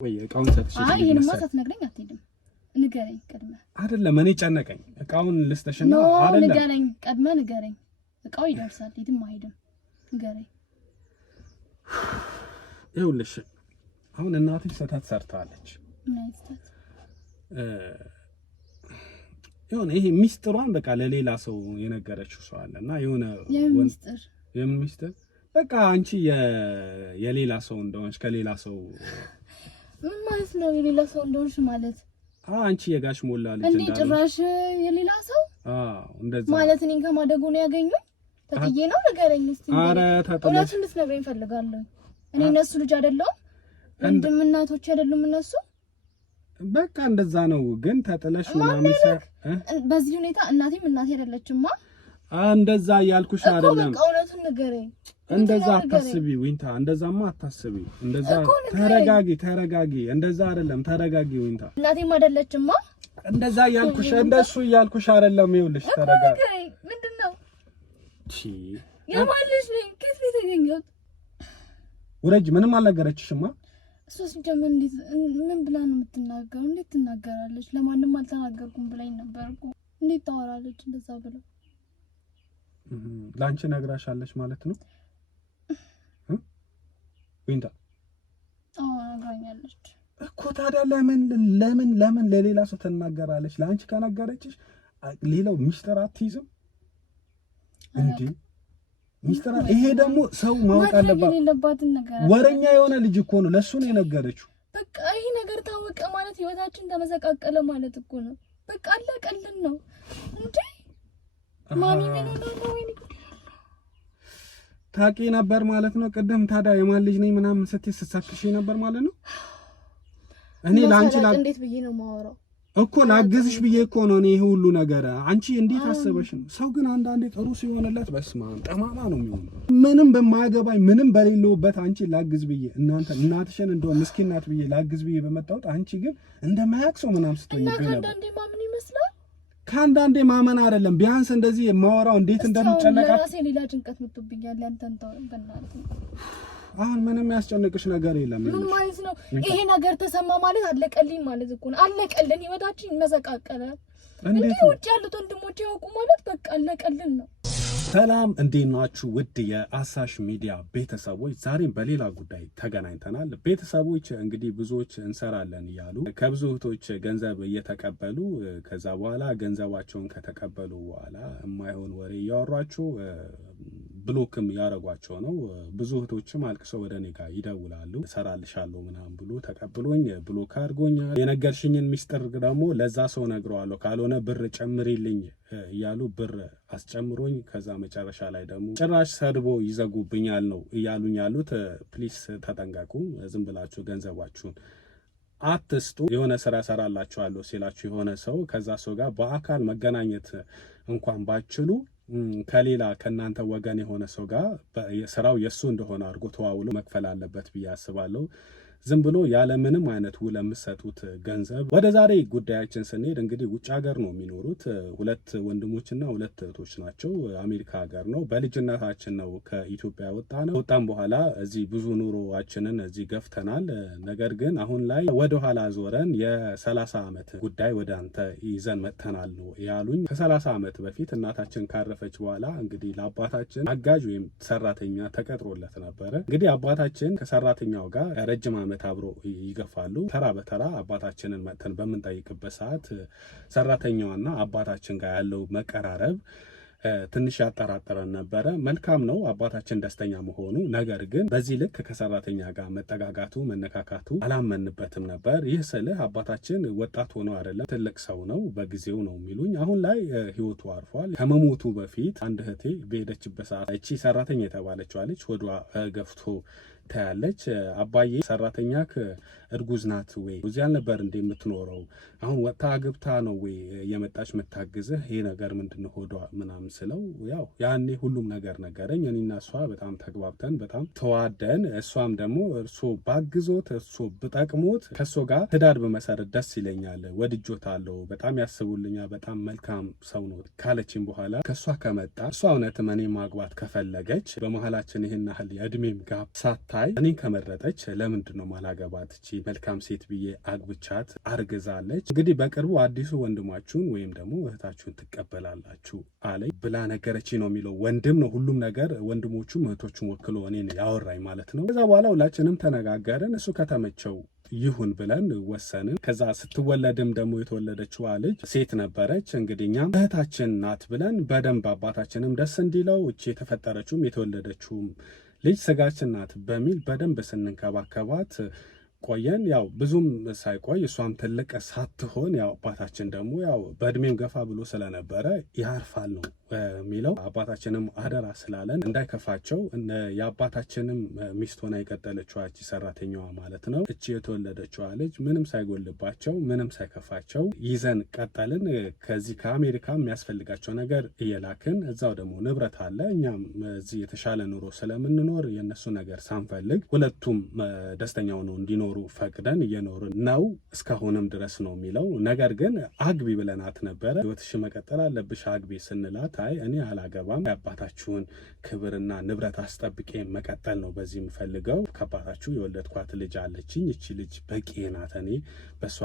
ወይ እቃውን ሰጥቼ ይሄንማ ሳትነግረኝ አትሄድም። ንገረኝ ቀድመ አይደለም እኔ ጨነቀኝ። እቃውን ልስተሽና አይደለም ንገረኝ፣ ቀድመ ንገረኝ። እቃው ይደርሳል፣ የትም አይሄድም። ንገረኝ። ይኸውልሽ አሁን እናትሽ ስህተት ሰርታለች። የሆነ ይሄ ሚስጥሯን በቃ ለሌላ ሰው የነገረችው ሰው አለና የሆነ ሚስጥር በቃ አንቺ የሌላ ሰው እንደሆንሽ ከሌላ ሰው ምን ማለት ነው? የሌላ ሰው እንደሆንሽ ማለት አንቺ የጋሽ ሞላ ልጅ እንዴ? ጭራሽ የሌላ ሰው እንደዛ ማለት እኔን ከማደጎ ነው ያገኙኝ። ተጥዬ ነው ንገረኝ እስቲ። ኧረ ተጥለሽ እውነቱን ልትነግረኝ እፈልጋለሁ። እኔ እነሱ ልጅ አይደለሁም፣ ወንድም እናቶች አይደሉም እነሱ። በቃ እንደዛ ነው። ግን ተጥለሽ ምናምን በዚህ ሁኔታ እናቴም እናቴ አይደለችማ። እንደዛ ያልኩሽ አይደለም። በቃ እውነቱን ንገረኝ። እንደዛ አታስቢ ዊንታ፣ እንደዛማ አታስቢ። እንደዛ ተረጋጊ። እንደዛ አይደለም፣ ተረጋጊ ዊንታ። እናቴም አይደለችማ። እንደዛ ያልኩሽ እንደሱ ያልኩሽ አይደለም። ይኸውልሽ ተረጋጊ። ምንድነው? የማልሽ ነኝ። ከዚህ ቤት ተገኘው ወረጅ ምንም አልነገረችሽማ። እሱስ ጀመን እንዴት ምን ብላ ነው የምትናገረው? እንዴት ትናገራለች? ለማንም አልተናገርኩም ብላኝ ነበርኩ። እንዴት ታወራለች እንደዛ ብላ? ላንቺ ነግራሻለች ማለት ነው ዊንታ? ነግራኛለች እኮ። ታዲያ ለምን ለሌላ ሰው ትናገራለች? ለአንቺ ከነገረችሽ ሌላው ሚስጥር አትይዝም እንዴ? ሚስጥር ይሄ ደግሞ ሰው ማወቅ አለባት። ወረኛ የሆነ ልጅ እኮ ነው፣ ለሱ ነው የነገረችው። በቃ ይሄ ነገር ታወቀ ማለት ህይወታችን ተመሰቃቀለ ማለት እኮ ነው። በቃ አለቀልን ነው እንዴ? ማሚ ምን ሆነ ነው? ታቂ ነበር ማለት ነው ቅድም። ታዲያ የማን ልጅ ነኝ ምናምን ስትይ ስትሰክሽ ነበር ማለት ነው። እኔ ላንቺ እንዴት ብዬ ነው ማወራው እኮ ላግዝሽ ብዬ እኮ ነው። እኔ ይሄ ሁሉ ነገር አንቺ እንዴት አሰበሽ ነው? ሰው ግን አንዳንዴ ጥሩ ሲሆንለት በስማም ጠማማ ነው የሚሆነው። ምንም በማያገባኝ ምንም በሌለውበት አንቺ ላግዝ ብዬ እናትሽን እንደው ምስኪን ናት ብዬ ላግዝ ብዬ በመጣሁት አንቺ ግን እንደማያቅ ሰው ምናምን ስትሆኝብኝ ነበር። ከአንዳንዴ ማምን ይመስላል። ከአንዳንዴ ማመን አይደለም ቢያንስ እንደዚህ የማወራው እንዴት እንደምጨነቃት ለራሴ ሌላ ጭንቀት መጥቶብኛል። ያንተን ተው በእናትህ። አሁን ምንም ያስጨንቅሽ ነገር የለም። ምን ማለት ነው? ይሄ ነገር ተሰማ ማለት አለቀልኝ ማለት እኮ ነው። አለቀልን፣ ህይወታችን ይመሰቃቀለ። እንዴት ውጭ ያሉት ወንድሞቼ ያውቁ ማለት በቃ አለቀልን ነው። ሰላም እንዴት ናችሁ? ውድ የአሳሽ ሚዲያ ቤተሰቦች ዛሬም በሌላ ጉዳይ ተገናኝተናል። ቤተሰቦች እንግዲህ ብዙዎች እንሰራለን እያሉ ከብዙ እህቶች ገንዘብ እየተቀበሉ ከዛ በኋላ ገንዘባቸውን ከተቀበሉ በኋላ የማይሆን ወሬ እያወሯቸው ብሎክም ያረጓቸው ነው። ብዙ እህቶችም አልቅሰው ወደ እኔ ጋር ይደውላሉ። እሰራልሻለሁ ምናምን ብሎ ተቀብሎኝ ብሎክ አድርጎኛል። የነገርሽኝን ሚስጥር ደግሞ ለዛ ሰው ነግረዋለሁ ካልሆነ ብር ጨምሪልኝ እያሉ ብር አስጨምሮኝ ከዛ መጨረሻ ላይ ደግሞ ጭራሽ ሰድቦ ይዘጉብኛል ነው እያሉኝ ያሉት። ፕሊስ ተጠንቀቁ። ዝም ብላችሁ ገንዘባችሁን አትስጡ። የሆነ ስራ ሰራላችኋለሁ ሲላችሁ የሆነ ሰው ከዛ ሰው ጋር በአካል መገናኘት እንኳን ባችሉ ከሌላ ከናንተ ወገን የሆነ ሰው ጋር ስራው የሱ እንደሆነ አድርጎ ተዋውሎ መክፈል አለበት ብዬ አስባለሁ። ዝም ብሎ ያለ ምንም አይነት ውል የምትሰጡት ገንዘብ። ወደ ዛሬ ጉዳያችን ስንሄድ እንግዲህ ውጭ ሀገር ነው የሚኖሩት ሁለት ወንድሞችና ሁለት እህቶች ናቸው። አሜሪካ ሀገር ነው። በልጅነታችን ነው ከኢትዮጵያ ወጣን በኋላ እዚህ ብዙ ኑሮአችንን እዚህ ገፍተናል። ነገር ግን አሁን ላይ ወደ ኋላ ዞረን የ30 ዓመት ጉዳይ ወደ አንተ ይዘን መጥተናል ነው ያሉኝ። ከ30 ዓመት በፊት እናታችን ካረፈች በኋላ እንግዲህ ለአባታችን አጋዥ ወይም ሰራተኛ ተቀጥሮለት ነበረ። እንግዲህ አባታችን ከሰራተኛው ጋር ረጅም ዓመት አብሮ ይገፋሉ። ተራ በተራ አባታችንን መጥተን በምንጠይቅበት ሰዓት ሰራተኛዋና አባታችን ጋር ያለው መቀራረብ ትንሽ ያጠራጥረን ነበረ። መልካም ነው አባታችን ደስተኛ መሆኑ፣ ነገር ግን በዚህ ልክ ከሰራተኛ ጋር መጠጋጋቱ መነካካቱ አላመንበትም ነበር። ይህ ስልህ አባታችን ወጣት ሆኖ አይደለም ትልቅ ሰው ነው፣ በጊዜው ነው የሚሉኝ። አሁን ላይ ህይወቱ አርፏል። ከመሞቱ በፊት አንድ እህቴ በሄደችበት ሰዓት እቺ ሰራተኛ የተባለችው አለች ወዷ ገፍቶ ታያለች። አባዬ ሰራተኛ እርጉዝ ናት ወይ እዚህ አልነበር እንደ የምትኖረው አሁን ወጣ ግብታ ነው ወይ የመጣች መታገዝህ ይሄ ነገር ምንድነው ሆዷ ምናምን ስለው ያው ያኔ ሁሉም ነገር ነገረኝ። እኔና እሷ በጣም ተግባብተን በጣም ተዋደን እሷም ደግሞ እርሶ ባግዞት እርሶ በጠቅሞት ከሶ ጋር ትዳር በመሰረት ደስ ይለኛል፣ ወድጆታለሁ፣ በጣም ያስቡልኛል፣ በጣም መልካም ሰው ነው ካለችኝ በኋላ ከሷ ከመጣ እሷ እውነትም እኔ ማግባት ከፈለገች በመሃላችን ይሄን ያህል የእድሜም ጋር ሳታ ሳይ እኔን ከመረጠች ለምንድን ነው ማላገባት? እቺ መልካም ሴት ብዬ አግብቻት አርግዛለች። እንግዲህ በቅርቡ አዲሱ ወንድማችሁን ወይም ደግሞ እህታችሁን ትቀበላላችሁ አለኝ ብላ ነገረች ነው የሚለው። ወንድም ነው ሁሉም ነገር፣ ወንድሞቹም እህቶቹን ወክሎ እኔን ያወራኝ ማለት ነው። ከዛ በኋላ ሁላችንም ተነጋገርን። እሱ ከተመቸው ይሁን ብለን ወሰንን። ከዛ ስትወለድም ደግሞ የተወለደችዋ ልጅ ሴት ነበረች። እንግዲህ እኛም እህታችን ናት ብለን በደንብ አባታችንም ደስ እንዲለው እቺ የተፈጠረችውም የተወለደችውም ልጅ ስጋችን ናት በሚል በደንብ ስንንከባከባት ቆየን። ያው ብዙም ሳይቆይ እሷም ትልቅ ሳትሆን ያው አባታችን ደግሞ ያው በእድሜም ገፋ ብሎ ስለነበረ ያርፋል ነው የሚለው። አባታችንም አደራ ስላለን እንዳይከፋቸው የአባታችንም ሚስት ሆና የቀጠለችዋ እቺ ሰራተኛዋ ማለት ነው። እቺ የተወለደችዋ ልጅ ምንም ሳይጎልባቸው ምንም ሳይከፋቸው ይዘን ቀጠልን። ከዚህ ከአሜሪካ የሚያስፈልጋቸው ነገር እየላክን እዛው ደግሞ ንብረት አለ። እኛም እዚህ የተሻለ ኑሮ ስለምንኖር የእነሱ ነገር ሳንፈልግ ሁለቱም ደስተኛ ሆነው እንዲኖሩ ፈቅደን እየኖርን ነው እስካሁንም ድረስ ነው የሚለው። ነገር ግን አግቢ ብለናት ነበረ። ህይወትሽ መቀጠል አለብሽ አግቢ ስንላት አይ እኔ አላገባም፣ የአባታችሁን ክብርና ንብረት አስጠብቄ መቀጠል ነው በዚህ የምፈልገው። ከአባታችሁ የወለድኳት ልጅ አለችኝ፣ እቺ ልጅ በቂ ናት፣ እኔ በእሷ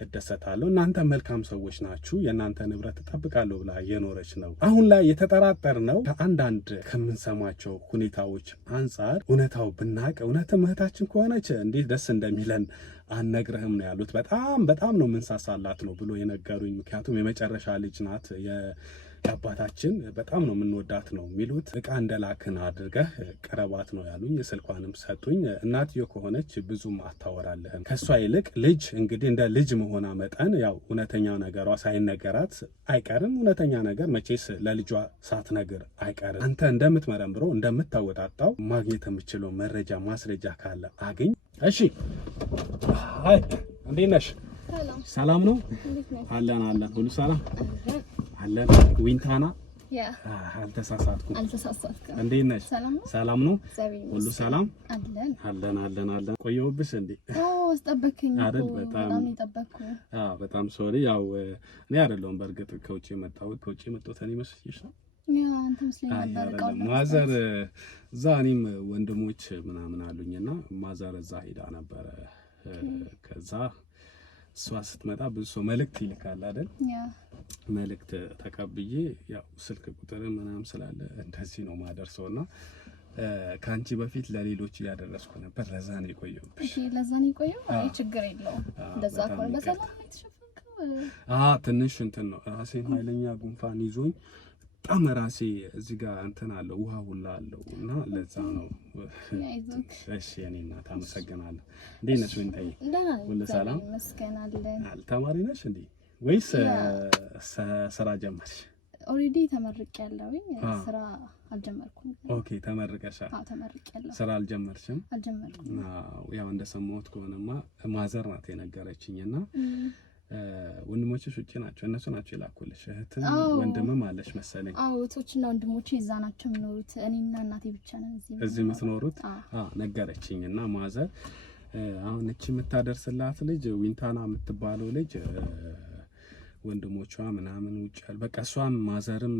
እደሰታለሁ፣ እናንተ መልካም ሰዎች ናችሁ፣ የእናንተ ንብረት እጠብቃለሁ ብላ እየኖረች ነው። አሁን ላይ የተጠራጠር ነው ከአንዳንድ ከምንሰማቸው ሁኔታዎች አንጻር እውነታው ብናቅ እውነትም እህታችን ከሆነች እንዴት ደስ እንደሚለን አነግረህም ነው ያሉት። በጣም ነው ምንሳሳላት ነው ብሎ የነገሩኝ። ምክንያቱም የመጨረሻ ልጅ ናት የአባታችን፣ በጣም ነው የምንወዳት ነው የሚሉት። እቃ እንደላክን አድርገህ ቀረባት ነው ያሉኝ። ስልኳንም ሰጡኝ። እናትዮ ከሆነች ብዙም አታወራልህም፣ ከእሷ ይልቅ ልጅ እንግዲህ እንደ ልጅ መሆኗ መጠን ያው እውነተኛ ነገሯ ሳይነገራት አይቀርም። እውነተኛ ነገር መቼስ ለልጇ ሳትነግር አይቀርም። አንተ እንደምትመረምረው እንደምታወጣጣው ማግኘት የምችለው መረጃ ማስረጃ ካለ አግኝ። እሺ አይ እንዴት ነሽ? ሰላም ነው አለን ሁሉ ሰላም አለን። ዊንታና አልተሳሳትኩም። እንዴት ነሽ? ሰላም ነው ሁሉ ሰላም አለን። ቆየሁብሽ እንዴ? አስጠበቅኝ አይደል? በጣም ሶሪ። ያው እኔ አይደለሁም በእርግጥ ከውጭ የመጣሁት እኔ መስልሽ ነው። ማዘር እዛ እኔም ወንድሞች ምናምን አሉኝና ማዘር እዛ ሄዳ ነበረ። ከዛ እሷ ስትመጣ ብዙ ሰው መልእክት ይልካል አይደል? መልእክት ተቀብዬ ያው ስልክ ቁጥር ምናምን ስላለ እንደዚህ ነው ማደርሰውና ከአንቺ በፊት ለሌሎች እያደረስኩ ነበር። ለዛ ነው የቆየሁብሽ። እሺ ለዛ ነው የቆየው። አይ ችግር የለውም። እንደዛ ከሆነ በሰላም ነው የተሸፈንከው? ትንሽ እንትን ነው ራሴን ኃይለኛ ጉንፋን ይዞኝ በጣም ራሴ እዚህ ጋር እንትን አለው ውሃ ሁላ አለው እና ለዛ ነው። እሺ የኔ እናት አመሰግናለሁ። እንዴት ነሽ ወንታዬ? ሁሉ ሰላም መስገናለን። ተማሪ ነሽ እንዴ ወይስ ስራ ጀመርሽ? ኦሬዲ ተመርቄያለሁ። ስራ አልጀመርኩም። ኦኬ ተመርቀሻል? አዎ ተመርቄያለሁ። ስራ አልጀመርሽም? አልጀመርኩም። ያው እንደሰማሁት ከሆነማ ማዘር ናት የነገረችኝና ወንድሞችሽ ውጪ ናቸው? እነሱ ናቸው የላኩልሽ? እህትም ወንድምም አለሽ መሰለኝ? አዎ እህቶችና ወንድሞቼ እዛ ናቸው የሚኖሩት። እኔና እናቴ ብቻ ነን እዚህ የምትኖሩት? ነገረችኝና ማዘር አሁን እቺ የምታደርስላት ልጅ ዊንታና የምትባለው ልጅ ወንድሞቿ ምናምን ውጭ ያሉ በቃ እሷም ማዘርም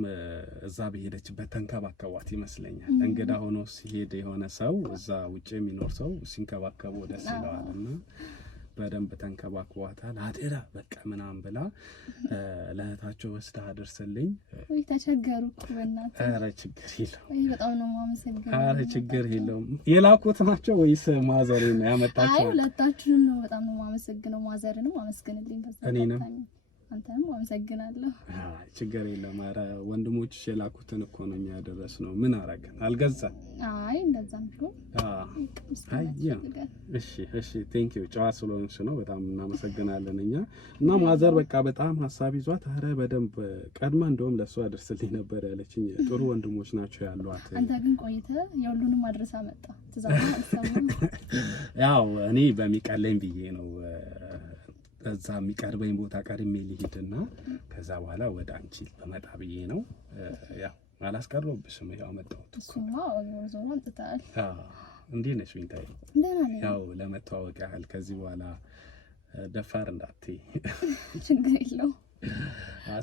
እዛ በሄደችበት ተንከባከቧት ይመስለኛል። እንግዳ ሆኖ ሲሄድ የሆነ ሰው እዛ ውጭ የሚኖር ሰው ሲንከባከበው ደስ ይለዋልና በደንብ ተንከባክቧታል። አደራ በቃ ምናምን ብላ ለእህታቸው ወስዳ አደርስልኝ። ወይ ተቸገሩ እኮ በእናትህ። ኧረ ችግር የለውም። ወይ በጣም ነው የማመሰግነው። ኧረ ችግር የለውም። የላኩት ናቸው ወይስ ማዘሬን ያመጣቸው? አይ ሁለታችሁንም ነው በጣም ነው የማመሰግነው። ማዘርንም አመስግንልኝ። እኔንም አንተንም አመሰግናለሁ። ችግር የለም። ኧረ ወንድሞችሽ የላኩትን እኮ ነው የሚያደርሰው። ምን አረገን? አልገዛም። አይ እንደዛም ነው። እሺ ቴንክ ዩ። ጨዋ ስለሆንሽ ነው። በጣም እናመሰግናለን እኛ እና ማዘር በቃ በጣም ሀሳብ ይዟት ኧረ በደንብ ቀድማ እንደውም ለእሱ አደርስልኝ ነበር ያለችኝ። ጥሩ ወንድሞች ናቸው ያሏት። አንተ ግን ቆይተህ የሁሉንም አድረሳ መጣ ትዛዝ አልሰማም። ያው እኔ በሚቀለኝ ብዬ ነው እዛ የሚቀርበኝ ቦታ ቀድሜ ልሂድና ከዛ በኋላ ወደ አንቺ በመጣ ብዬ ነው። ያው አላስቀረውብሽም። ያው መጣሁት እኮ እሱማ ዞሮ አንተታል። እንዴት ነሽ ዊንታዬ? ደህና ነኝ። ያው ለመተዋወቅ ያህል ከዚህ በኋላ ደፋር እንዳትዪ። ችግር የለውም።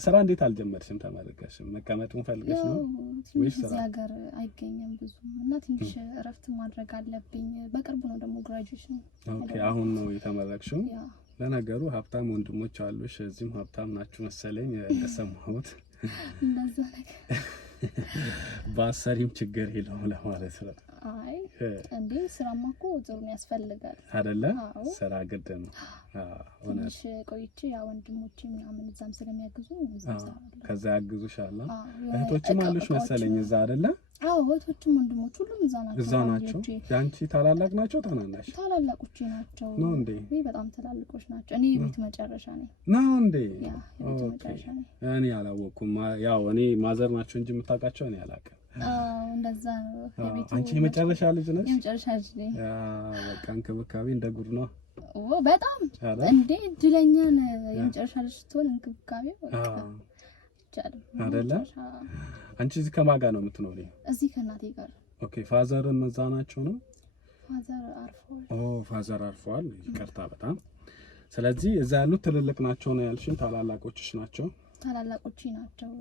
ስራ እንዴት አልጀመርሽም? ተመረቀሽም መቀመጡን ፈልገሽ ነው ወይስ እዚህ ሀገር አይገኝም ብዙ እና ትንሽ እረፍት ማድረግ አለብኝ። በቅርቡ ነው ደግሞ ግራጁዌሽን። ኦኬ አሁን ነው የተመረቅሽው? ለነገሩ ሀብታም ወንድሞች አሉሽ፣ እዚህም ሀብታም ናችሁ መሰለኝ እንደሰማሁት። እንደዛ ነገር ባሰሪም ችግር የለውም ለማለት ነው። አይ እንዴ ስራማ እኮ ጥሩ ያስፈልጋል አይደለ? ስራ ግድ ነው። ትንሽ ቆይቼ ያው ወንድሞቼ ምናምን እዛም ስለሚያግዙ ከዛ ያግዙሻል። እህቶችም አሉሽ መሰለኝ እዛ አይደለ? አዎ እህቶችም ወንድሞች ሁሉም እዛ ናቸው። ያንቺ ታላላቅ ናቸው ታናናሽ? ታላላቆቼ ናቸው ነው እንዴ? በጣም ታላላቆች ናቸው። እኔ ቤት መጨረሻ ነኝ። ነው እንዴ? ቤት መጨረሻ ነኝ። እኔ አላወኩም። ያው እኔ ማዘር ናቸው እንጂ የምታውቃቸው እኔ አላውቅም። እንደዛ ነው። አንቺ የመጨረሻ ልጅ ነሽ? የመጨረሻ ልጅ ነኝ። በቃ እንክብካቤ እንደ ጉድ ነው። በጣም እንዴ እድለኛ ነህ። የመጨረሻ ልጅ ስትሆን እንክብካቤ አይደለ? አንቺ እዚህ ከማን ጋር ነው የምትኖሪው? እዚህ ከእናቴ ጋር። ኦኬ ፋዘርም እዛ ናቸው ነው? ፋዘር አርፈዋል። ፋዘር አርፈዋል። ይቅርታ በጣም ስለዚህ እዛ ያሉት ትልልቅ ናቸው ነው ያልሽኝ? ታላላቆችሽ ናቸው? ታላላቆች ናቸው።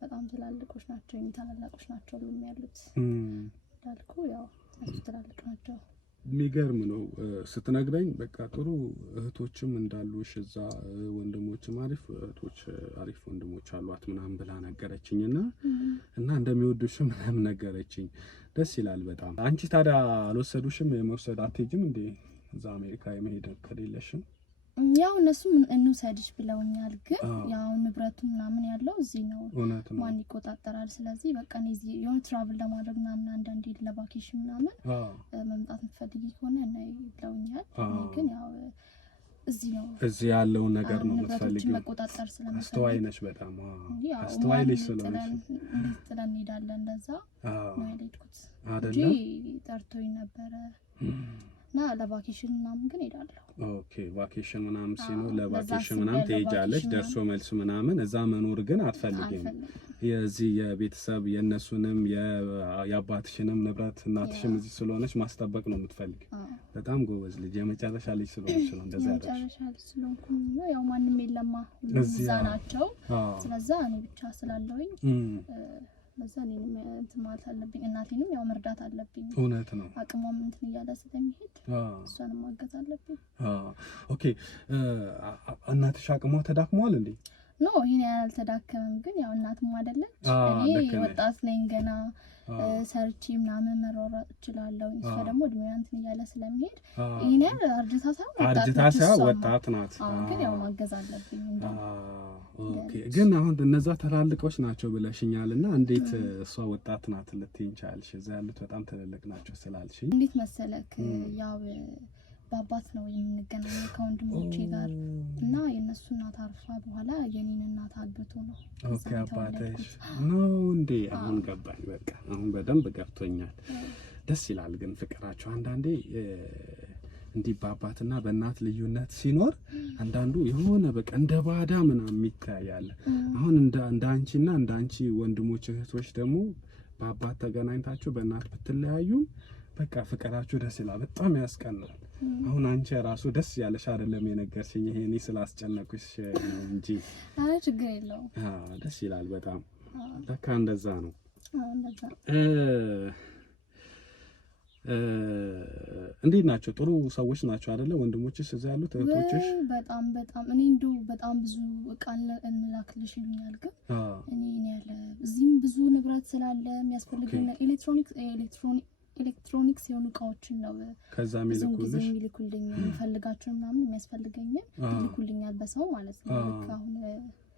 በጣም ትላልቆች ናቸው። ታላላቆች ናቸው ሁሉም ያሉት። እንዳልኩ ያው ትላልቅ ናቸው። የሚገርም ነው ስትነግረኝ። በቃ ጥሩ እህቶችም እንዳሉሽ እዛ ወንድሞችም አሪፍ እህቶች አሪፍ ወንድሞች አሏት ምናምን ብላ ነገረችኝና እና እንደሚወዱሽም ምናምን ነገረችኝ። ደስ ይላል በጣም። አንቺ ታዲያ አልወሰዱሽም? የመውሰድ አትሄጂም እንዴ እዛ አሜሪካ የመሄድ ከሌለሽም? ያው እነሱም እንውሰድሽ ብለውኛል። ግን ያው ንብረቱ ምናምን ያለው እዚህ ነው፣ ማን ይቆጣጠራል? ስለዚህ በቃ እዚህ የሆነ ትራቭል ለማድረግ ምናምን አንዳንዴ ለቫኬሽን ምናምን መምጣት የምትፈልጊ ከሆነ እና ብለውኛል። ግን ያው እዚህ ነው፣ እዚህ ያለውን ነገር ነው የምትፈልጊው። መቆጣጠር ስለምፈልግ አስተዋይ ነሽ በጣም። አስተዋይ ልጅ ስለሆነሽ ጥለን እንሄዳለን። እንደዛ ነው ያልሄድኩት እንጂ ጠርቶኝ ነበረ እና ለቫኬሽን ምናምን ግን ሄዳለሁ። ኦኬ ቫኬሽን ምናምን ሲኖር ለቫኬሽን ምናምን ትሄጃለሽ፣ ደርሶ መልስ ምናምን። እዛ መኖር ግን አትፈልጊም? የዚህ የቤተሰብ የእነሱንም የአባትሽንም ንብረት እናትሽም እዚህ ስለሆነች ማስጠበቅ ነው የምትፈልጊ? በጣም ጎበዝ ልጅ። የመጨረሻ ልጅ ስለሆነች ነው እንደዛ ያደረግሽ? የመጨረሻ ልጅ ስለሆንኩ ነው። ያው ማንም የለማ እዛ ናቸው። ስለዛ እኔ ብቻ ስላለሁኝ ለዛ እኔንም እንትን ማለት አለብኝ። እናቴንም ያው መርዳት አለብኝ። እውነት ነው። አቅሟም እንትን እያለ ስለሚሄድ እሷንም ማገዝ አለብኝ። ኦኬ እናትሽ አቅሟ ተዳክሟል እንዴ? ኖ ይሄን ያልተዳከመም፣ ግን ያው እናትም አይደለች። እኔ ወጣት ነኝ ገና ሰርቼ ምናምን መሯሯጥ እችላለሁ። እሷ ደግሞ እድሜዋ እንትን እያለ ስለሚሄድ ይሄን አርጅታ ወጣት ናት። ግን ያው ማገዝ አለብኝ። ኦኬ ግን አሁን እነዛ ተላልቆች ናቸው ብለሽኛልና እንዴት እሷ ወጣት ናት ልትይኝ ቻልሽ? እዛ ያሉት በጣም ትልልቅ ናቸው ስላልሽኝ እንዴት መሰለክ ያው በአባት ነው የምንገናኘው ከወንድሞቼ ጋር እና የነሱ እናት አርፋ በኋላ የኔን እናት አግብቶ ነው። ኦኬ አባትሽ ነው እንዴ? አሁን ገባኝ። በቃ አሁን በደንብ ገብቶኛል። ደስ ይላል ግን ፍቅራቸው አንዳንዴ እንዲህ በአባትና በእናት ልዩነት ሲኖር አንዳንዱ የሆነ በቃ እንደ ባዳ ምናምን ይታያል። አሁን እንደ አንቺና እንደ አንቺ ወንድሞች እህቶች ደግሞ በአባት ተገናኝታችሁ በእናት ብትለያዩ በቃ ፍቅራችሁ ደስ ይላል። በጣም ያስቀናል። አሁን አንቺ ራሱ ደስ ያለሽ አይደለም የነገርሽኝ። ይሄ እኔ ስላስጨነቁሽ ነው እንጂ ችግር የለውም። ደስ ይላል በጣም። ለካ እንደዛ ነው። እንዴት ናቸው? ጥሩ ሰዎች ናቸው አይደለ? ወንድሞችሽ እዛ ያሉት እህቶችሽ? በጣም እኔ እንደው በጣም ብዙ እቃ እንላክልሽ ይሉኛል። ግን እኔ ያለ እዚህም ብዙ ንብረት ስላለ የሚያስፈልገኝ ኤሌክትሮኒክስ የሆኑ እቃዎችን ነው ከዛ የሚልኩልኝ የሚፈልጋቸው ምናምን የሚያስፈልገኝን ይልኩልኛል በሰው ማለት ነው። አሁን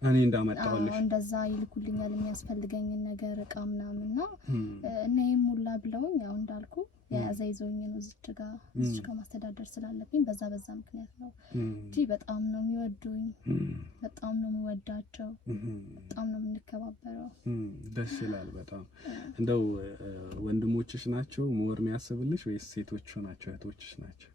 እኔ እንዳመጣሁልሽ እንደዛ ይልኩልኛል የሚያስፈልገኝን ነገር እቃ ምናምንና እና ሙላ ብለውኝ ያው እንዳልኩ ያዛ ይዞኝ ነው እዚህ ጋር ማስተዳደር ስላለብኝ በዛ ምክንያት ነው እንጂ በጣም ነው የሚወዱኝ፣ በጣም ነው የምወዳቸው፣ በጣም ነው የምንከባበረው። ደስ ይላል በጣም። እንደው ወንድሞችሽ ናቸው ሞር የሚያስብልሽ ወይስ ሴቶቹ ናቸው እህቶችሽ ናቸው?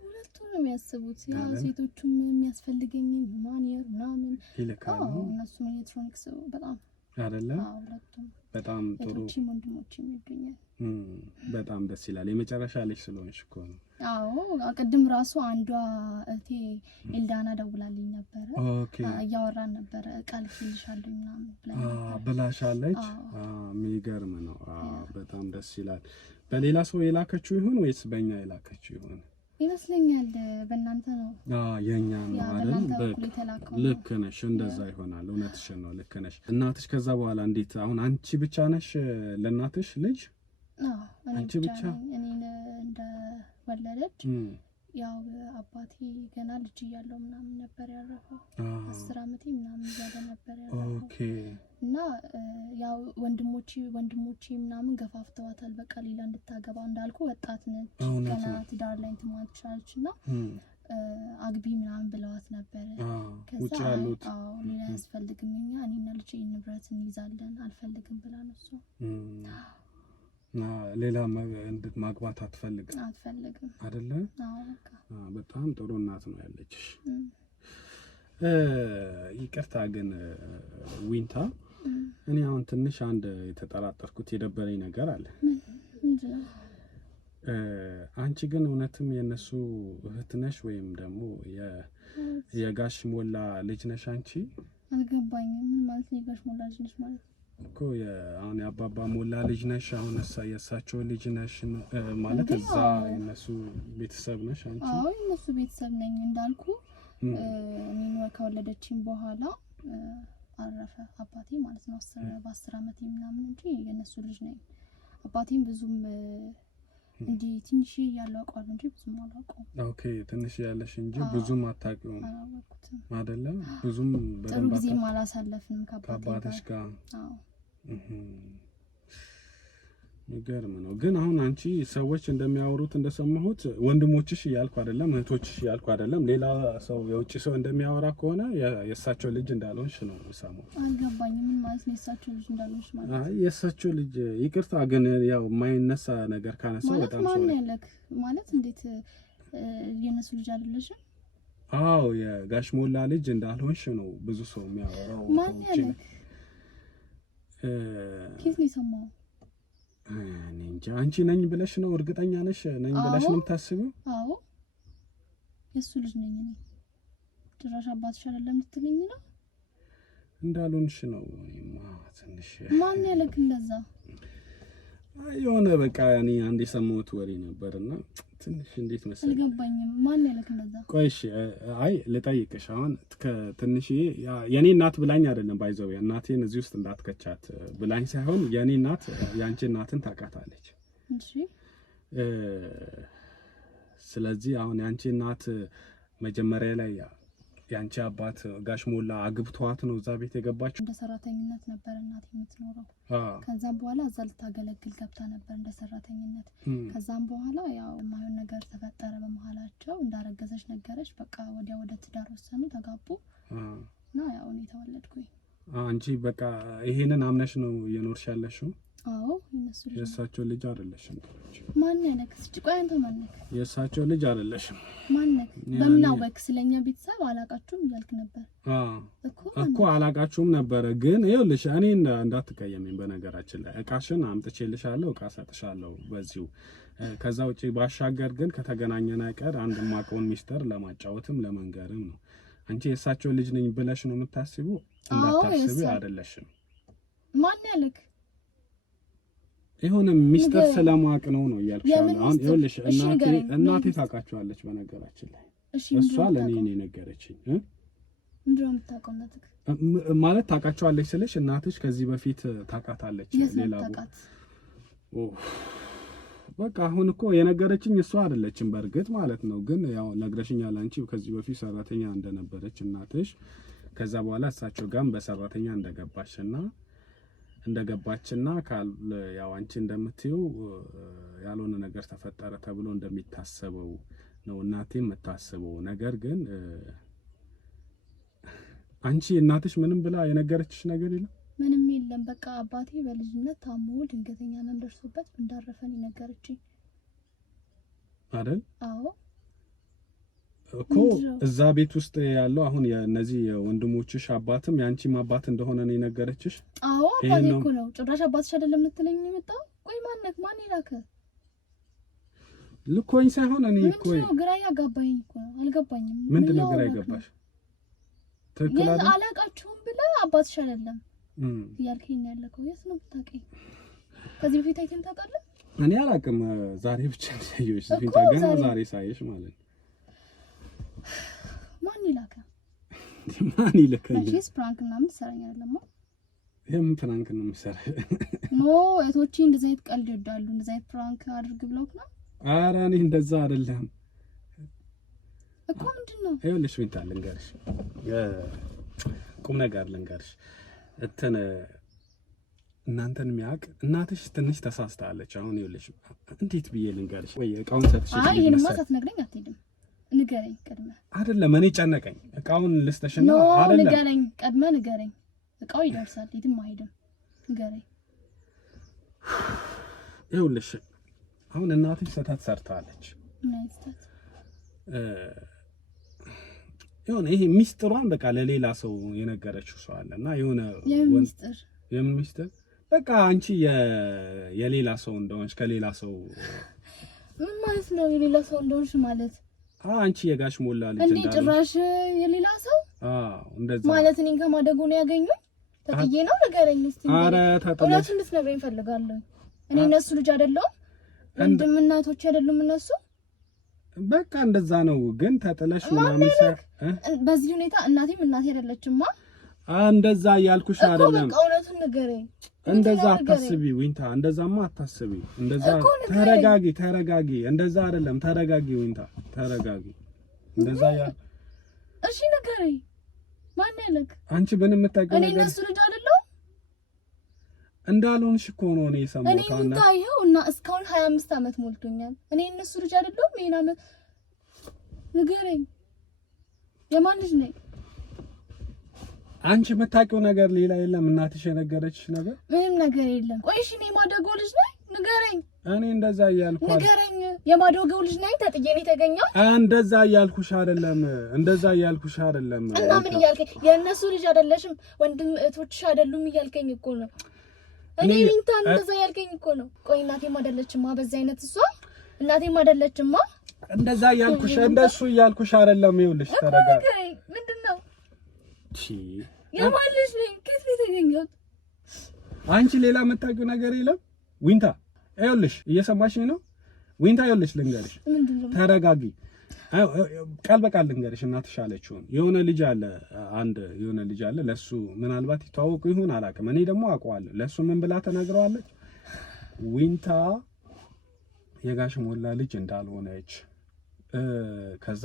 ሁለቱም ነው የሚያስቡት። ያው ሴቶቹም የሚያስፈልገኝን ማኒየር ምናምን ይልካሉ። እነሱም ኤሌክትሮኒክስ በጣም አይደለ? ሁለቱም በጣም ጥሩ ወንድሞችም ይገኛል። በጣም ደስ ይላል። የመጨረሻ ልጅ ስለሆንሽ እኮ ነው። ቅድም ራሱ አንዷ እቴ ኤልዳና ደውላልኝ ነበር። እያወራን ነበር ቃል ልልሻለሁ ምናምን ብላሻለች። የሚገርም ነው። በጣም ደስ ይላል። በሌላ ሰው የላከችው ይሁን ወይስ በእኛ የላከችው ይሁን? ይመስለኛል በእናንተ ነው። የኛ ነው አይደል? ልክ ነሽ። እንደዛ ይሆናል። እውነትሽን ነው። ልክ ነሽ። እናትሽ ከዛ በኋላ እንዴት አሁን አንቺ ብቻ ነሽ ለእናትሽ ልጅ? አንቺ ብቻ? እኔ እንደ ወለደች ያው አባቴ ገና ልጅ እያለሁ ምናምን ነበር ያረፈው። 10 ዓመቴ ምናምን እያለ ነበር ያረፈው። እና ያው ወንድሞቼ ምናምን ገፋፍተዋታል። በቃ ሌላ እንድታገባ እንዳልኩ ወጣት ነች ገና ትዳር ላይ ትማቻለች እና አግቢ ምናምን ብለዋት ነበር። ውጭ ያሉት ሌላ ያስፈልግም እኔና ልጄ ንብረት እንይዛለን አልፈልግም ብላ ነው እሷ። ሌላ ማግባት አትፈልግም አይደለ? በጣም ጥሩ እናት ነው ያለችሽ። ይቅርታ ግን ዊንታ፣ እኔ አሁን ትንሽ አንድ የተጠራጠርኩት የደበረኝ ነገር አለ። አንቺ ግን እውነትም የነሱ እህት ነሽ ወይም ደግሞ የጋሽ ሞላ ልጅ ነሽ አንቺ? አልገባኝም። ምን ማለት ነው የጋሽ ሞላ ልጅ ነሽ ማለት? እኮ አሁን የአባባ ሞላ ልጅ ነሽ። አሁን የእሳቸው ልጅ ነሽ ማለት እዛ የነሱ ቤተሰብ ነሽ አንቺ? የነሱ ቤተሰብ ነኝ እንዳልኩ። እኔ ከወለደችኝ በኋላ አረፈ አባቴ ማለት ነው። በ10 ዓመቴ ምናምን እንጂ የነሱ ልጅ ነኝ። አባቴም ብዙም እንዲህ ትንሽ ያለው አቋል እንጂ ብዙም አላውቀውም። ኦኬ፣ ትንሽ ያለሽ እንጂ ብዙም አታውቂውም አይደለም? ብዙም በደንብ ጊዜ ማላሳለፍንም ከአባትሽ ጋር። ይገርም ነው። ግን አሁን አንቺ ሰዎች እንደሚያወሩት እንደሰማሁት ወንድሞችሽ እያልኩ አይደለም፣ እህቶችሽ እያልኩ አይደለም፣ ሌላ ሰው የውጭ ሰው እንደሚያወራ ከሆነ የእሳቸው ልጅ እንዳልሆንሽ ነው የምሰማው። አልገባኝም። ምን ማለት ነው የእሳቸው ልጅ እንዳልሆንሽ ማለት? የእሳቸው ልጅ ይቅርታ፣ ግን ያው የማይነሳ ነገር ካነሳ በጣም ሶሪ ማለት ማለት እንዴት የነሱ ልጅ አይደለሽም? የጋሽ ሞላ ልጅ እንዳልሆንሽ ነው ብዙ ሰው የሚያወራው። ማን ያለክ? ኬት ነው የሰማው? እኔ እንጃ። አንቺ ነኝ ብለሽ ነው እርግጠኛ ነሽ? ነኝ ብለሽ ነው የምታስቢው? የሱ ልጅ ነኝ እኔ። ጭራሽ አባትሽ አይደለም ልትለኝ ነው? እንዳልሆንሽ ነው። ትንሽ ማን ያለክ እንደዛ? የሆነ በቃ እኔ አንድ የሰማሁት ወሬ ነበርና ትንሽ እንዴት መሰለኝ አልገባኝም። ማን ያለክ እንደዛ? ቆይሽ ልጠይቅሽ። አሁን ከትንሽ የኔ እናት ብላኝ አይደለም ባይዘው እናቴን እዚህ ውስጥ እንዳትከቻት ብላኝ ሳይሆን የኔ እናት ያንቺ እናትን ታውቃታለች። እሺ። ስለዚህ አሁን ያንቺ እናት መጀመሪያ ላይ ያንቺ አባት ጋሽ ሞላ አግብቷት ነው እዛ ቤት የገባችው። እንደ ሰራተኝነት ነበር እናት የምትኖረው። ከዛም በኋላ እዛ ልታገለግል ገብታ ነበር እንደ ሰራተኝነት። ከዛም በኋላ ያው የማይሆን ነገር ተፈጠረ በመሃላቸው። እንዳረገዘች ነገረች። በቃ ወዲያ ወደ ትዳር ወሰኑ፣ ተጋቡ እና ያው እኔ ተወለድኩኝ። አንቺ በቃ ይሄንን አምነሽ ነው እየኖርሽ ያለሽው? የእሳቸው ልጅ አይደለሽም። ማን ያለክ? ቆይ አንተ ማን ነህ? የእሳቸው ልጅ አይደለሽም። ማን ነህ? በምን አወቅ? ስለኛ ቤተሰብ አላቃችሁም እያልክ ነበር እኮ አላቃችሁም ነበር። ግን ይኸውልሽ እኔ እንዳትቀየመኝ፣ በነገራችን ላይ እቃሽን አምጥቼልሻለሁ፣ እቃ ሰጥሻለሁ በዚሁ። ከዛ ውጪ ባሻገር ግን ከተገናኘን አይቀር አንድ ማቆን ሚስጥር ለማጫወትም ለመንገርም ነው። አንቺ የእሳቸው ልጅ ነኝ ብለሽ ነው የምታስቢው? እንዳታስቢ አይደለሽም። ማን ያለክ? የሆነ ሚስጥር ስለማቅ ነው እያልኩሽ። አሁን ይኸውልሽ እናቴ ታውቃቸዋለች በነገራችን ላይ። እሷ ለኔ ነው የነገረችኝ። ምንድነው የምታውቀው እናትህ? ማለት ታውቃቸዋለች ስልሽ እናትሽ ከዚህ በፊት ታውቃታለች ሌላ በቃ አሁን እኮ የነገረችኝ እሷ አይደለችም በእርግጥ ማለት ነው። ግን ያው ነግረሽኛል አንቺ ከዚህ በፊት ሰራተኛ እንደነበረች እናትሽ። ከዛ በኋላ እሳቸው ጋርም በሰራተኛ እንደገባችና ያው አንቺ እንደምትዩ ያልሆነ ነገር ተፈጠረ ተብሎ እንደሚታሰበው ነው እናቴ የምታስበው። ነገር ግን አንቺ እናትሽ ምንም ብላ የነገረችሽ ነገር የለም? ምንም የለም። በቃ አባቴ በልጅነት ታሞ ድንገተኛ ህመም ደርሶበት እንዳረፈን የነገረችኝ አይደል? አዎ። እኮ እዛ ቤት ውስጥ ያለው አሁን የነዚህ ወንድሞችሽ አባትም ያንቺም አባት እንደሆነ ነው የነገረችሽ? አዎ አባቴ እኮ ነው። ጭራሽ አባትሽ አይደለም ልትለኝ የመጣው? ቆይ ማን ይላከ? ልኮኝ ሳይሆን እኔ እኮ ግራ ያጋባኝ እኮ ነው። አልገባኝም። ምንድነው ግራ ያጋባሽ? ትክክል አይደል? አላቃችሁም ብለህ አባትሽ አይደለም ያልከኝ ያለከው የት ነው የምታውቀኝ? ከዚህ በፊት አይተን ታውቃለህ? እኔ አላውቅም። ዛሬ ብቻ ሳይሽ ሲንታ ገና ዛሬ ሳይሽ ማለት ነው። ማን ይላከ? ማን ይልከኝ? እሺ ፕራንክ ምናምን ትሰራኝ አይደለም? የምን ፕራንክ ነው የምሰራው? ኖ እህቶቼ እንደዛ አይነት ቀልድ ይወዳሉ። እንደዛ አይነት ፕራንክ አድርግ ብለውክ ነው? ኧረ እኔ እንደዛ አይደለም እኮ። ምንድነው? ይኸውልሽ ዊንታ ልንገርሽ፣ ቁም ነገር ልንገርሽ። እናንተን የሚያውቅ እናትሽ ትንሽ ተሳስታለች። አሁን ይኸውልሽ እንዴት ብዬ ልንገርሽ? ወይ እቃውን ሰጥሽ? አይ ይሄንማ ሳትነግረኝ አትሄድም። ንገረኝ ቀድመህ። አይደለም እኔ ጨነቀኝ። እቃውን ልስጥሽና አይደለም ንገረኝ፣ ቀድመህ ንገረኝ። እቃው ይደርሳል፣ የትም አይሄድም። ንገረኝ። ይኸውልሽ አሁን እናትሽ ስህተት ሰርታለች። የሆነ ይሄ ሚስጥሯን በቃ ለሌላ ሰው የነገረችው ሰው አለና የሆነ የምን ሚስጥር? በቃ አንቺ የሌላ ሰው እንደሆንሽ ከሌላ ሰው። ምን ማለት ነው የሌላ ሰው እንደሆንሽ ማለት? አንቺ የጋሽ ሞላ ልጅ እንዴ? ጭራሽ የሌላ ሰው? እንደዛ ማለት እኔን ከማደጎ ነው ያገኙኝ? ተጥዬ ነው? ንገረኝ እስቲ። ኧረ ተጥለሽ እውነቱን እንድትነግረኝ እፈልጋለሁ። እኔ እነሱ ልጅ አይደለሁም? ወንድም እናቶች አይደሉም እነሱ? በቃ እንደዛ ነው። ግን ተጥለሽ ምናምን በዚህ ሁኔታ እናቴም እናቴ አይደለችማ። እንደዛ ያልኩሽ አይደለም። በቃ እውነቱን ንገረኝ። እንደዛ አታስቢ ዊንታ፣ እንደዛማ አታስቢ። እንደዛ ተረጋጊ። እንደዛ አይደለም። ተረጋጊ ዊንታ፣ ተረጋጊ። እንደዛ እሺ ንገረኝ። ማን ያለክ? አንቺ ምን የምታውቂው ነገር? እኔ እነሱ ልጅ አይደለሁም እንዳልሆንሽ እኮ ነው እኔ የሰማሁት። እኔ ታየው እና እስካሁን 25 ዓመት ሞልቶኛል። እኔ እነሱ ልጅ አይደለሁም። ይሄን ዓመት ንገረኝ። የማን ልጅ ነኝ? አንቺ የምታውቂው ነገር ሌላ የለም? እናትሽ የነገረችሽ ነገር? ምንም ነገር የለም። ቆይ እሺ እኔ የማደጎ ልጅ ነኝ? ንገረኝ። እኔ እንደዛ እያልኩ ንገረኝ። የማደጎ ልጅ ነኝ? ተጥዬ ነው የተገኘው? እንደዛ እያልኩሽ አይደለም። እንደዛ እያልኩሽ አይደለም። እና ምን እያልከኝ? የእነሱ ልጅ አይደለሽም፣ ወንድም እህቶችሽ አይደሉም እያልከኝ እኮ ነው። እኔ ዊንታ እንደዛ ያልከኝ እኮ ነው። ቆይ እናቴም አይደለችማ በዚህ አይነት እሷ እናቴም አይደለችማ። እንደዛ እያልኩሽ እንደሱ እያልኩሽ አይደለም። ይኸውልሽ ተረጋጋ። ምንድነው? እሺ የማን ልጅ ነኝ? ከየት ነው የተገኘሁት? አንቺ ሌላ የምታውቂው ነገር የለም ዊንታ? ይኸውልሽ እየሰማሽኝ ነው ዊንታ? ይኸውልሽ ልንገርሽ፣ ተረጋጊ። ቃል በቃል ልንገርሽ እናትሽ አለችውን። የሆነ ልጅ አለ ለሱ ምናልባት ይተዋወቁ ይሁን አላውቅም። እኔ ደግሞ አውቀዋለሁ። ለሱ ምን ብላ ተናግረዋለች? ዊንታ የጋሽ ሞላ ልጅ እንዳልሆነች ከዛ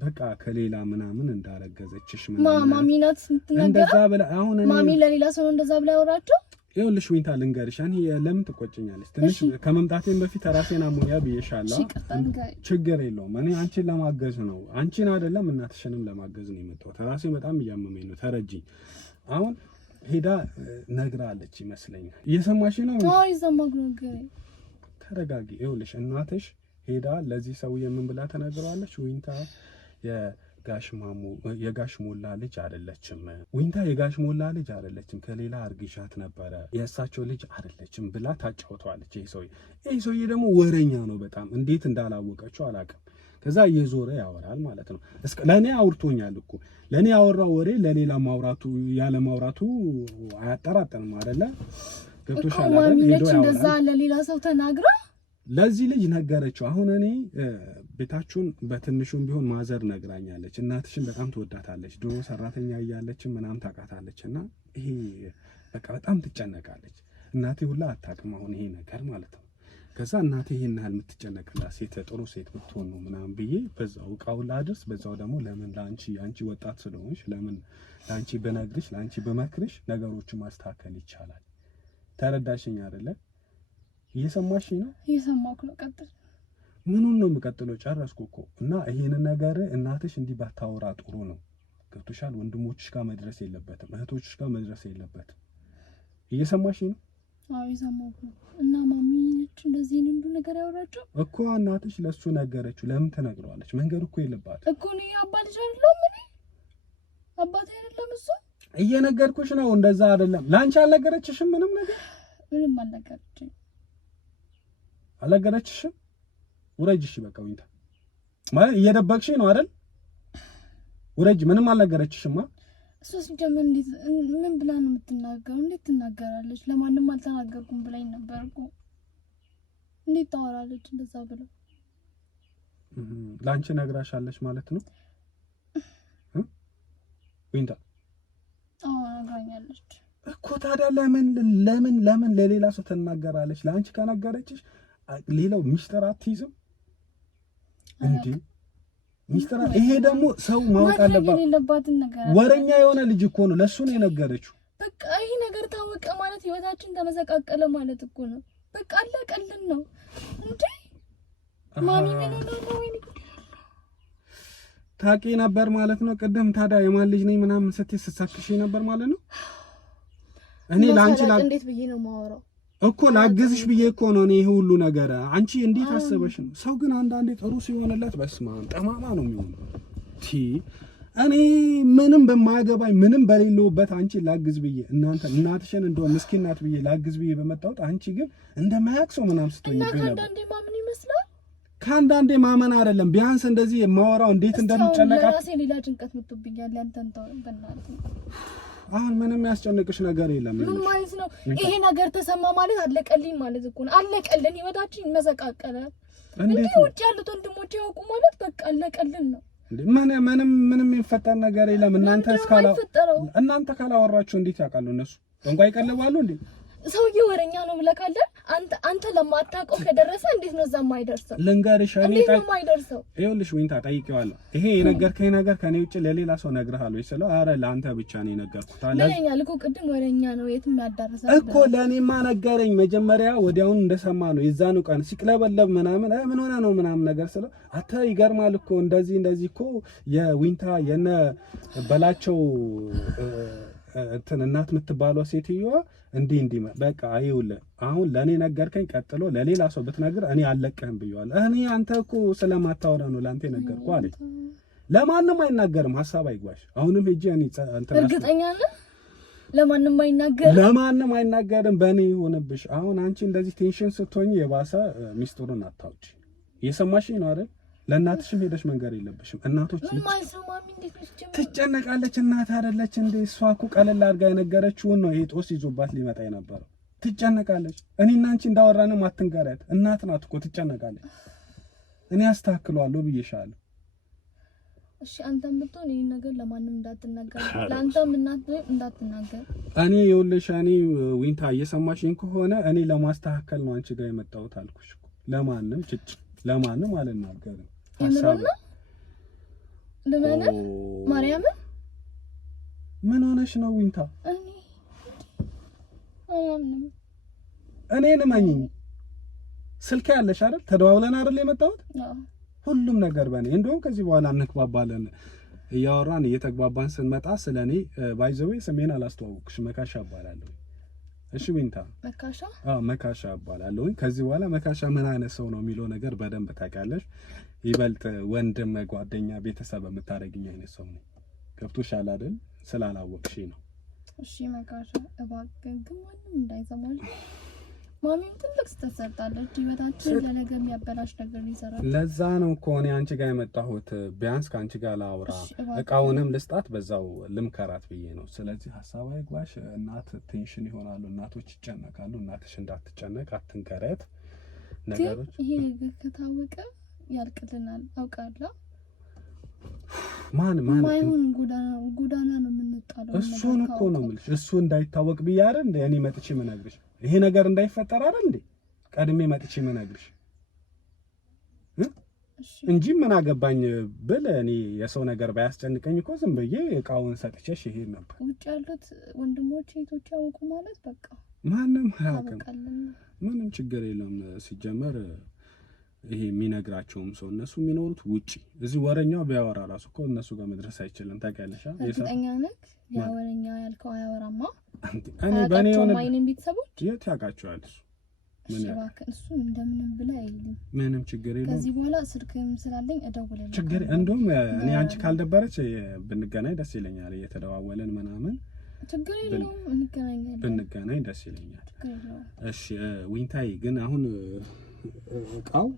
በቃ ከሌላ ምናምን እንዳረገዘችሽ ማሚ ናት የምትናገረው። እንደዛ ብላ አሁን ማሚ ለሌላ ሰው እንደዛ ብላ ያወራቸው። ይኸውልሽ ዊንታ ልንገርሽ፣ እኔ ለምን ትቆጭኛለሽ? ትንሽ ከመምጣቴም በፊት ራሴን አሞኛ ብዬሻለሁ። ችግር የለውም። እኔ አንቺን ለማገዝ ነው። አንቺን አይደለም እናትሽንም ለማገዝ ነው የመጣሁት። ራሴ በጣም እያመመኝ ነው። ተረጂኝ። አሁን ሄዳ ነግራለች ይመስለኛል። እየሰማሽኝ ነው? አዎ እየሰማሁ ነው። ተረጋጊ። ይኸውልሽ እናትሽ ሄዳ ለዚህ ሰውዬ ምን ብላ ተናግረዋለች? ዊንታ የጋሽ ሞላ ልጅ አይደለችም። ዊንታ የጋሽ ሞላ ልጅ አይደለችም፣ ከሌላ አርግዣት ነበረ፣ የእሳቸው ልጅ አይደለችም ብላ ታጫውተዋለች። ይሄ ሰውዬ ደግሞ ወሬኛ ነው በጣም። እንዴት እንዳላወቀችው አላውቅም። ከዛ እየዞረ ያወራል ማለት ነው። ለእኔ አውርቶኛል እኮ። ለእኔ ያወራው ወሬ ለሌላ ማውራቱ ያለ ማውራቱ አያጠራጥርም አይደለ? ገብቶሻል አይደል? ሄዶ ያወራል። እንደዛ ለሌላ ሰው ተናግራ ለዚህ ልጅ ነገረችው። አሁን እኔ ቤታችሁን በትንሹም ቢሆን ማዘር ነግራኛለች። እናትሽን በጣም ትወዳታለች። ድሮ ሰራተኛ እያለችም ምናምን ታውቃታለች። እና ይሄ በቃ በጣም ትጨነቃለች። እናቴ ሁላ አታውቅም አሁን ይሄ ነገር ማለት ነው። ከዛ እናቴ ይሄን ያህል የምትጨነቅላት ሴት ጥሩ ሴት ብትሆን ነው ምናምን ብዬ በዛው እቃውን ላድርስ። በዛው ደግሞ ለምን አንቺ ወጣት ስለሆንሽ ለምን ለአንቺ በነግርሽ ለአንቺ በመክርሽ ነገሮችን ማስተካከል ይቻላል። ተረዳሽኝ አይደለ? እየሰማሽ ነው? እየሰማኩ ነው። ቀጥል። ምኑን ነው የምቀጥለው? ጨረስኩ እኮ። እና ይሄንን ነገር እናትሽ እንዲህ ባታወራ ጥሩ ነው። ገብቶሻል? ወንድሞችሽ ጋር መድረስ የለበትም፣ እህቶችሽ ጋር መድረስ የለበትም። እየሰማሽ ነው? አዎ ይሰማው እና ማሚ ነች እንደዚህ እንዱ ነገር ያወራቸው እኮ እናትሽ ለሱ ነገረችው። ለምን ተነግረዋለች? መንገር እኮ የለባት እኮ ነው አባት ልጅ አይደለም እኔ አባት አይደለም እሱ እየነገርኩሽ ነው። እንደዛ አይደለም። ላንቺ አልነገረችሽም? ምንም አልነገረችሽም። ውረጅሽ በቃ ወይንታ ማለት እየደበቅሽ ነው አይደል? ውረጅ። ምንም አልነገረችሽማ። እሱ ሲጀመር እንዴት ምን ብላ ነው የምትናገረው? እንዴት ትናገራለች? ለማንም አልተናገርኩም ብላኝ ነበር እኮ። እንዴት ታወራለች እንደዛ ብላ? ላንቺ ነግራሻለች ማለት ነው ወይንታ? አዎ ነግራኛለች እኮ። ታዲያ ለምን ለሌላ ሰው ትናገራለች? ላንቺ ከነገረችሽ ሌላው ሚስጥር አትይዝም እንዴ? ሚስጥር ይሄ ደግሞ ሰው ማወቅ አለባት። ወረኛ የሆነ ልጅ እኮ ነው፣ ለሱ ነው የነገረችው። በቃ ይሄ ነገር ታወቀ ማለት ህይወታችን ተመሰቃቀለ ማለት እኮ ነው። በቃ አለቀልን ነው እንዴ? ማሚ ምን ሆነ ነው? ወይኔ ታውቂ ነበር ማለት ነው ቅድም። ታዲያ የማን ልጅ ነኝ ምናምን ስትይ ስትሳክሽ ነበር ማለት ነው። እኔ ላንቺ እንዴት ብዬ ነው የማወራው እኮ ላግዝሽ ብዬ እኮ ነው እኔ ይሄ ሁሉ ነገር። አንቺ እንዴት አሰበሽ ነው? ሰው ግን አንዳንዴ ጥሩ ሲሆንለት በስማም ጠማማ ነው የሚሆነው። እኔ ምንም በማያገባኝ ምንም በሌለውበት አንቺ ላግዝ ብዬ እናትሽን እንደው ምስኪን ናት ብዬ ላግዝ ብዬ በመጣሁት አንቺ ግን እንደማያውቅ ሰው ምናምን ስትሆኚብኝ ነበር። ከአንዳንዴ ማመን ይመስላል። ከአንዳንዴ ማመን አይደለም። ቢያንስ እንደዚህ የማወራው እንዴት እንደምጨነቃት ራሴ ሌላ ጭንቀት መጥቶብኛል። ያንተን ተው በእናትህ። አሁን ምንም ያስጨንቅሽ ነገር የለም። ምን ማለት ነው ይሄ ነገር? ተሰማ ማለት አለቀልኝ ማለት እኮ ነው። አለቀልን፣ ህይወታችን ይመሰቃቀለ። እንዴ ውጭ ያሉት ወንድሞቼ ያውቁ ማለት በቃ አለቀልን ነው። ምንም የሚፈጠር ነገር የለም። እናንተ ካላወራችሁ እንዴት ያውቃሉ እነሱ? ጠንቋይ ይቀልባሉ እንዴ? ሰውዬው ወረኛ ነው ብለህ ካለ አንተ ለማታውቀው ከደረሰ እንዴት ነው እዛ የማይደርሰው? ልንገርሽ፣ እንዴት ነው የማይደርሰው? ይኸውልሽ ወይንታ ጠይቄዋለሁ። ይሄ የነገርከኝ ነገር ከኔ ውጭ ለሌላ ሰው ነግረሃል ወይ ስለው፣ አረ ለአንተ ብቻ ነው የነገርኩት አለ። ለኛል እኮ ቅድም ወረኛ ነው የትም ያዳርሳል እኮ ለኔማ ነገረኝ። መጀመሪያ ወዲያውኑ እንደሰማ ነው የዛኑ ቀን ሲቅለበለብ ምናምን ምን ሆነ ነው ምናምን ነገር ስለው፣ አታ ይገርማል እኮ እንደዚህ እኮ የዊንታ የነ በላቸው እንትን እናት የምትባለው ሴትዮዋ እንዲህ በቃ አይውል አሁን ለኔ ነገርከኝ። ቀጥሎ ለሌላ ሰው ብትነግር እኔ አልለቅህም ብየዋለሁ። እኔ አንተ እኮ ስለማታወራ ነው ላንተ ነገርኩ አለኝ። ለማንም አይናገርም፣ ሐሳብ አይግባሽ። አሁንም ሄጄ እኔ እንትን እርግጠኛ ነህ? ለማንም አይናገርም። በእኔ ይሆንብሽ። አሁን አንቺ እንደዚህ ቴንሽን ስትሆኚ የባሰ ሚስጥሩን አታውጪ። እየሰማሽኝ ነው አይደል? ለእናትሽም ሄደሽ መንገር የለብሽም። እናቶች ትጨነቃለች። እናት አይደለች እንዴ? እሷ እኮ ቀለል አድርጋ የነገረችውን ነው ይሄ ጦስ ይዞባት ሊመጣ የነበረው። ትጨነቃለች። እኔና አንቺ እንዳወራንም አትንገሪያት። እናት ናት እኮ ትጨነቃለች። እኔ አስተካክለዋለሁ ብዬሻለሁ። እሺ አንተም ብትሆን ይሄን ነገር ለማንም እንዳትናገር፣ ለአንተም እናት እንዳትናገር። እኔ ይኸውልሽ፣ እኔ ዊንታ እየሰማሽኝ ከሆነ እኔ ለማስተካከል ነው አንቺ ጋር የመጣሁት አልኩሽ እኮ። ለማንም አልናገርም። ሐሳብ ለምን ማርያም ምን ሆነሽ ነው ዊንታ? እኔን እመኚኝ። ስልክ ያለሽ አይደል? ተደዋውለን አይደል የመጣሁት? ሁሉም ነገር በእኔ እንደውም ከዚህ በኋላ እንግባባለን። እያወራን እየተግባባን ስንመጣ ስለኔ ባይዘዌ ስሜን አላስተዋወቅሽ፣ መካሻ እባላለሁ። እሺ ዊንታ መካሻ እባላለሁ። ከዚህ በኋላ መካሻ ምን አይነት ሰው ነው የሚለው ነገር በደንብ ታውቂያለሽ። ይበልጥ ወንድም፣ ጓደኛ፣ ቤተሰብ የምታደርጊኝ አይነት ሰው ነው። ገብቶሻል አይደል? ስላላወቅሽ ነው። እሺ መካሻ እባክህ ግን ማንም እንዳይሰማል። ማሚም ትልቅ ስተሰርታለች። ህይወታችን ለነገ የሚያበላሽ ነገር ይሰራል። ለዛ ነው እኮ እኔ አንቺ ጋር የመጣሁት። ቢያንስ ከአንቺ ጋር ላውራ፣ እቃውንም ልስጣት፣ በዛው ልምከራት ብዬ ነው። ስለዚህ ሀሳብ አይግባሽ። እናት ቴንሽን ይሆናሉ፣ እናቶች ይጨነቃሉ። እናትሽ እንዳትጨነቅ አትንገረት ነገሮች። ይሄ ነገር ከታወቀ ያልቅልናል። አውቃለሁ። ማን ማይሆን ጎዳና ነው የምንጣለው። እሱን እኮ ነው የምልሽ። እሱ እንዳይታወቅ ብዬ አይደል እንዴ እኔ መጥቼ የምነግርሽ። ይሄ ነገር እንዳይፈጠር አይደል እንዴ ቀድሜ መጥቼ የምነግርሽ እንጂ ምን አገባኝ ብል እኔ የሰው ነገር ባያስጨንቀኝ እኮ ዝም ብዬ እቃውን ሰጥቼሽ ይሄድ ነበር። ውጭ ያሉት ወንድሞቼ እህቶቼ ያውቁ ማለት በቃ ማንም አያውቅም። ምንም ችግር የለም። ሲጀመር ይሄ የሚነግራቸውም ሰው እነሱ የሚኖሩት ውጪ፣ እዚህ ወረኛው ቢያወራ ራሱ እኮ እነሱ ጋር መድረስ አይችልም። ታውቂያለሽ? እርግጠኛ ነህ? ያ ወረኛ ያልከው አያወራማ። እኔ በእኔ የሆነ ማይኔም ቤተሰቦች የት ያውቃቸዋል? እሱ እባክህ እሱ እንደምንም ብለህ አይልም። ምንም ችግር የለውም። ከዚህ በኋላ ስልክም ስላለኝ እደውልልሃለሁ። ችግር እንደውም እኔ አንቺ ካልደበረች ብንገናኝ ደስ ይለኛል። እየተደዋወለን ምናምን ችግር የለውም እንገናኛለን። ብንገናኝ ደስ ይለኛል። ችግር የለውም። እሺ ዊንታይ ግን አሁን እቃው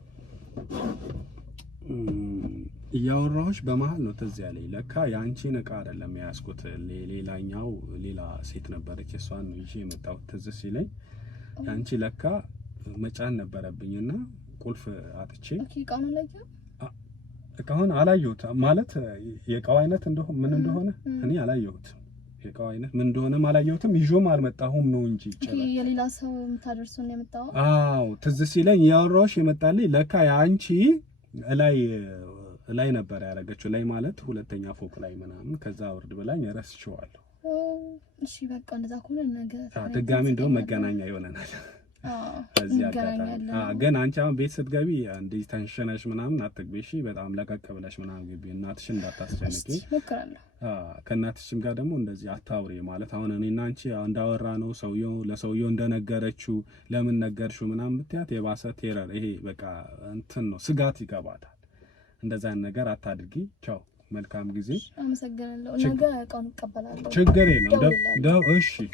እያወራሁሽ በመሀል ነው ትዝ ያለኝ። ለካ የአንቺን እቃ አይደለም የያዝኩት፣ ሌላ ሴት ነበረች፣ እሷን ነው ይዤ የመጣሁት። ትዝ ሲለኝ የአንቺ ለካ መጫን ነበረብኝና ቁልፍ አጥቼ እቃውን አላየሁት ማለት የእቃው አይነት ምን እንደሆነ እኔ አላየሁትም። የእቃው አይነት ምን እንደሆነም አላየሁትም። ይዤም አልመጣሁም ነው እንጂ የሌላ ሰው የምታደርሰው ነው የመጣው። አዎ ትዝ ሲለኝ ያወራሁሽ የመጣልኝ ለካ የአንቺ ላይ ነበር ያደረገችው። ላይ ማለት ሁለተኛ ፎቅ ላይ ምናምን፣ ከዛ ወርድ ብላኝ ረስቼዋለሁ። እሺ በቃ እንደዛ ከሆነ ነገር ድጋሚ እንደውም መገናኛ ይሆነናል። እዚህ አጋጣሚ ግን አንቺ አሁን ቤት ስትገቢ እንደዚህ ተንሸነሽ ምናምን አትግቢ እሺ። በጣም ለቀቅ ብለሽ ምናምን ግቢ፣ እናትሽን እንዳታስጨንቂ። ከእናትሽም ጋር ደግሞ እንደዚህ አታውሪ ማለት አሁን እኔና አንቺ እንዳወራ ነው ለሰውየው እንደነገረችው ለምን ነገርሽው ምናምን ብትያት የባሰ ቴረር ይሄ በቃ እንትን ነው ስጋት ይገባታል። እንደዛ ነገር አታድርጊ። ቻው፣ መልካም ጊዜ። አመሰግናለሁ። ነገ እቃውን እቀበላለሁ። ችግር የለም። እሺ